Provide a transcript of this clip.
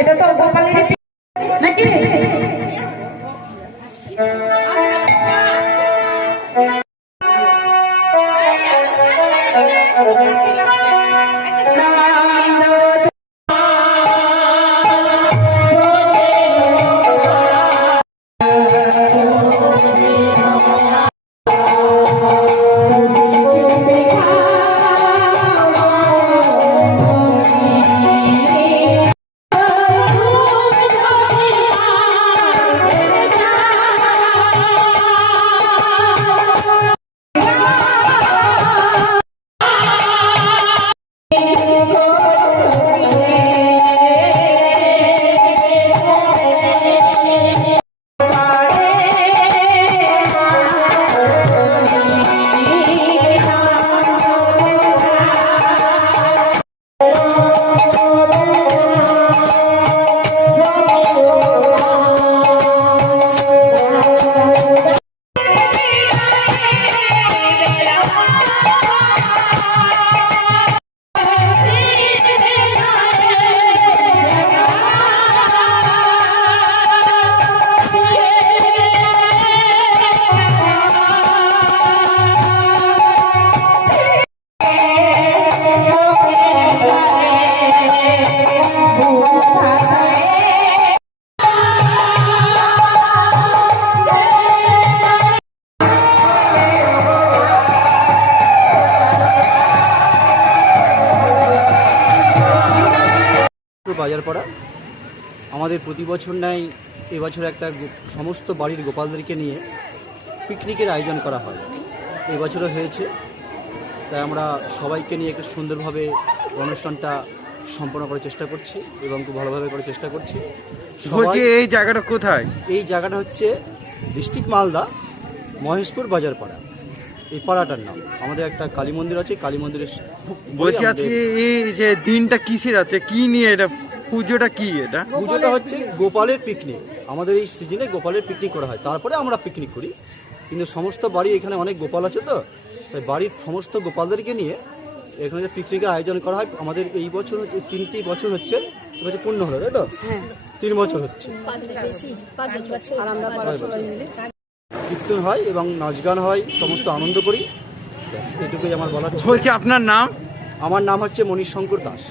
এটা তো গোপালের নাকি বাজারপাড়া আমাদের প্রতি বছর ন্যায় এবছর একটা সমস্ত বাড়ির গোপালদেরকে নিয়ে পিকনিকের আয়োজন করা হয়। এবছরও হয়েছে, তাই আমরা সবাইকে নিয়ে একটু সুন্দরভাবে অনুষ্ঠানটা সম্পন্ন করার চেষ্টা করছি এবং খুব ভালোভাবে করার চেষ্টা করছি। এই জায়গাটা কোথায়? এই জায়গাটা হচ্ছে ডিস্ট্রিক্ট মালদা, মহেশপুর বাজারপাড়া। এই পাড়াটার নাম। আমাদের একটা কালী মন্দির আছে, কালী মন্দিরের বলছি আজকে এই যে দিনটা কিসের আছে, কি নিয়ে এটা পুজোটা কি? এটা পুজোটা হচ্ছে গোপালের পিকনিক। আমাদের এই সিজনে গোপালের পিকনিক করা হয়, তারপরে আমরা পিকনিক করি। কিন্তু সমস্ত বাড়ি এখানে অনেক গোপাল আছে, তো তাই বাড়ির সমস্ত গোপালদেরকে নিয়ে এখানে পিকনিকের আয়োজন করা হয়। আমাদের এই বছর 3টি বছর হচ্ছে, এবছর পূর্ণ হলো, তাই তো 3 বছর হচ্ছে। কীর্তন হয় এবং নাচ গান হয়, সমস্ত আনন্দ করি। এটুকুই আমার বলার। বলছি আপনার নাম? আমার নাম হচ্ছে মণিশঙ্কর দাস।